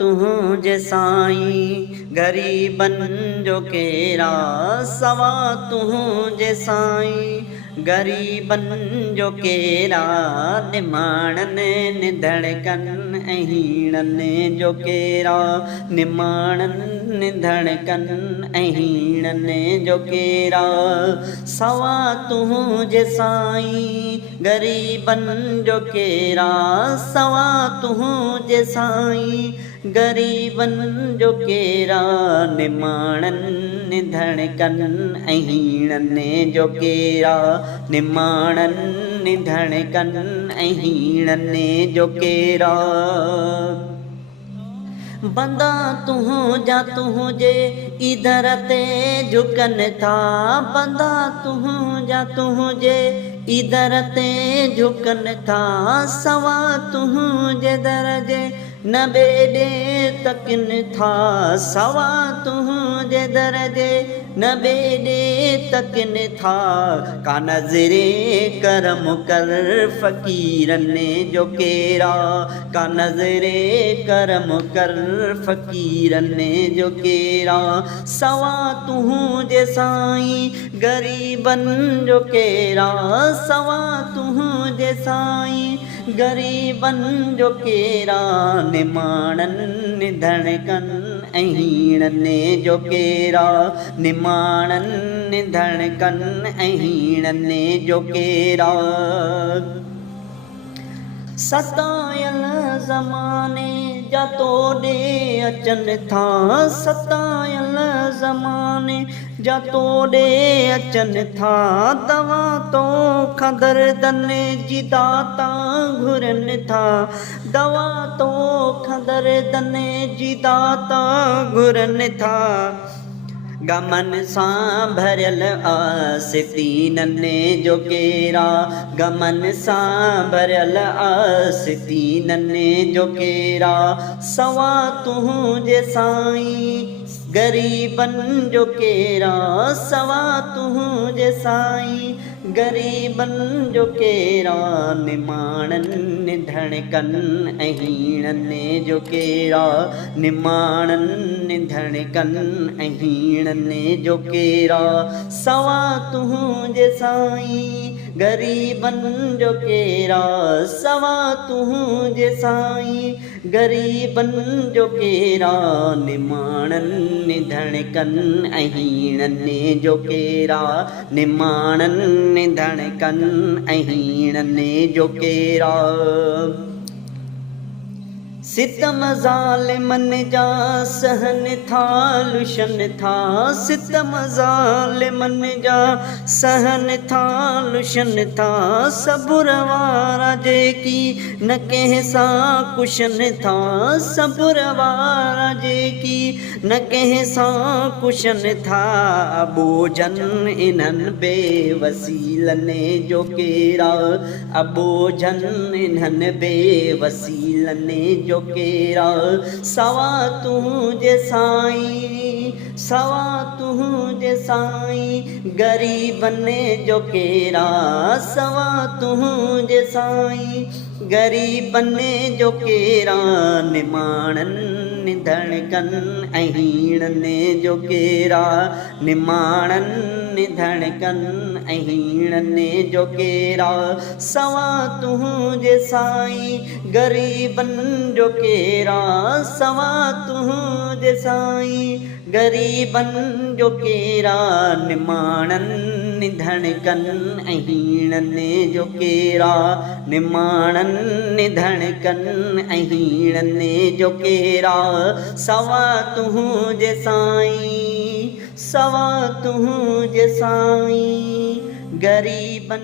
तुझे साईं, गरीबन जो केरा सवा तुझे साईं, गरीबन जो केरा निमाणन निधड़कन अहीणन जो केरा, निमाणन निधड़कन अहीणन जो केरा, सवा तुझे साईं, गरीबन जो केरा सवा तुझे साईं, गरीबन जो केरा निमाणन निधड़कन अहीणन जो केरा, निमाणन निधड़कन अहीणन जो केरा। बंदा तुझा तुझे इधर ते झुकन था, बंदा तुझा तुझे इधर ते झुकन था, सवा तुझे दरजे न बेडे तकिन था, सवा तुझे दरजे न बेडे तकिन था, का नजरे करम कर फकीरन जो केरा, का नजरे करम कर फकीरन जो केरा, सवा तुझे साईं, गरीबन जो केरा सवा तुझे साईं, गरीबन जो केरा निमाणन निधड़कन अहीणन जो केरा, निमाणन निधड़कन अहीणन जो केरा। सतायल ज़माने जा तोड़े अचन था, सतायल ज़माने जा तोड़े अचन था, दवा तो खदर दने जी दाता घुरन था, दवा तो खदर दने जी दाता घुरन था, गमन सां भरियल आस्तीनन जो केरा, गमन सां भरियल आस्तीनन जो केरा, सवा तुझे साईं, गरीबन जो केरा सवा तुझे साईं, गरीबन जो केरा निमाणन निधड़कन अहीणन जो केरा, निमाणन निधड़कन अहीणन जो केरा, सवा तुझे साईं, गरीबन जो केरा सवा तुझे साईं, गरीबन जो केरा निमाणन निधड़कन अहीणन जो केरा, निमाणन निधड़कन अहीणन जो केरा। सितम ज़ालिमन जा सहन था लुशन था, सितम ज़ालिमन जा सहन था लुशन था, सब्र वारा जेकी न कंहिं सां कुशन था, सब्र वारा जेकी न कंहिं सां कुशन था, अबोजन इन्हनि बेवसीलन जो केरा, अबोजन इन्हनि बेवसीलन जो केरा, सवा तुझे साईं, सवा तुझे साईं, गरीबन जो केरा सवा तुझे साईं, गरीबन जो केरा निमाणन निधड़कन अहीणन जो केरा, निमाणन निधड़कन अहीणन जो केरा, सवा तुझे साईं, गरीबन जो केरा सवा तुझे साईं, गरीबन जो केरा निमाणन निधड़कन अहीणन जो केरा, निमाणन निधड़कन अहीणन जो केरा, सवा तुझे साईं, सवा तुझे साईं, गरीबन